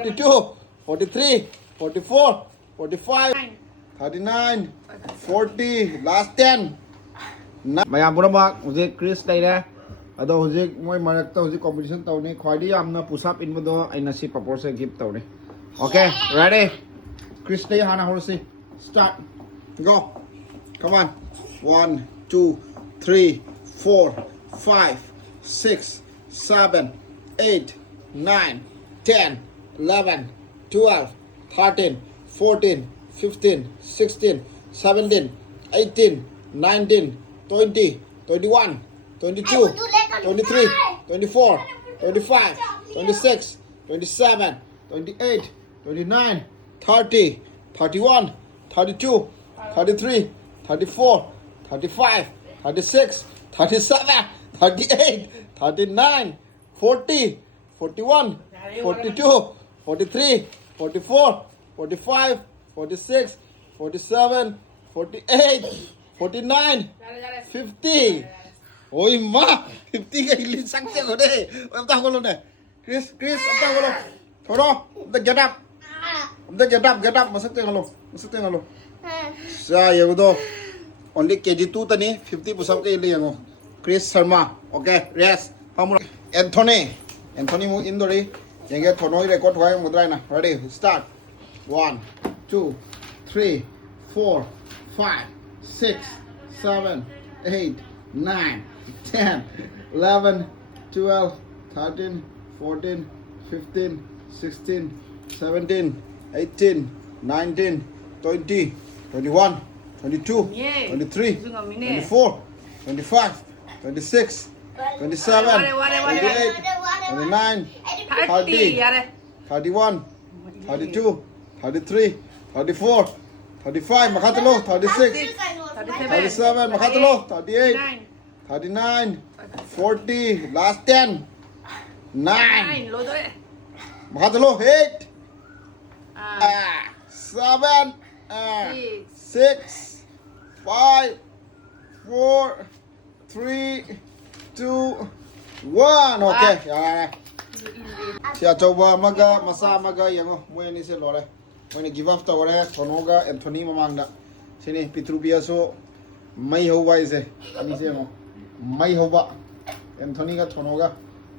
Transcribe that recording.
42, 43, 44, 45, 39, 40, last 10. Mayam pura hujik Chris dai na. Ado hujik moi marak ta hujik competition taw ni khwai amna push up in bodo aina si papor se give taw ni. Okay, ready? Chris dai hana horsi. Start. Go. Come on. 1, 2, 3, 4, 5, 6, 7, 8, 9, 10, 11, 12, 13, 14, 15, 16, 17, 18, 19, 20, 21, 22, 23, 24, 25, 26, 27, 28, 29, 30, 31, 32, 33, 34, 35, 36, 37, 38, 39, 40, 41, 42, 43, 44, 45, 46, 47, 48, 49, 50. Ôi má, 50 cái linh sang xe của đây. Em tao con luôn này. Chris, em tao con luôn. Thôi đó, em get up. Em get up, masuk tengah lo. Saya betul. Only KG2 tadi 50 pusat ke ini yang Chris Sharma. Okay, rest. Pamula. Anthony mu indori. Yang ke thonoi record hoy mudrai na. Ready? Start. 1, 2, 3, 4, 5, 6, 7, 8, 9, 10, 11, 12, 13, 14, 15, 16, 17, 18, 19, 20, 21, 22, 23, 24, 25, 26, 27, 28, 29, 30, 31, 32, 33, 34, 35, makatalo, 36, 37, makatalo, 38, 39, 40, last 10, 9, makatalo, 8, 7, 6, 5, 4, 3, 2, 1. Okay. Siya coba maga masa maga yang mo ini se lore. Mo ini give up ta ore Tonoga Anthony mamangda. Sini Pitrubia so mai hoba ise. Ani se mo. Mai hoba Anthony ka Tonoga.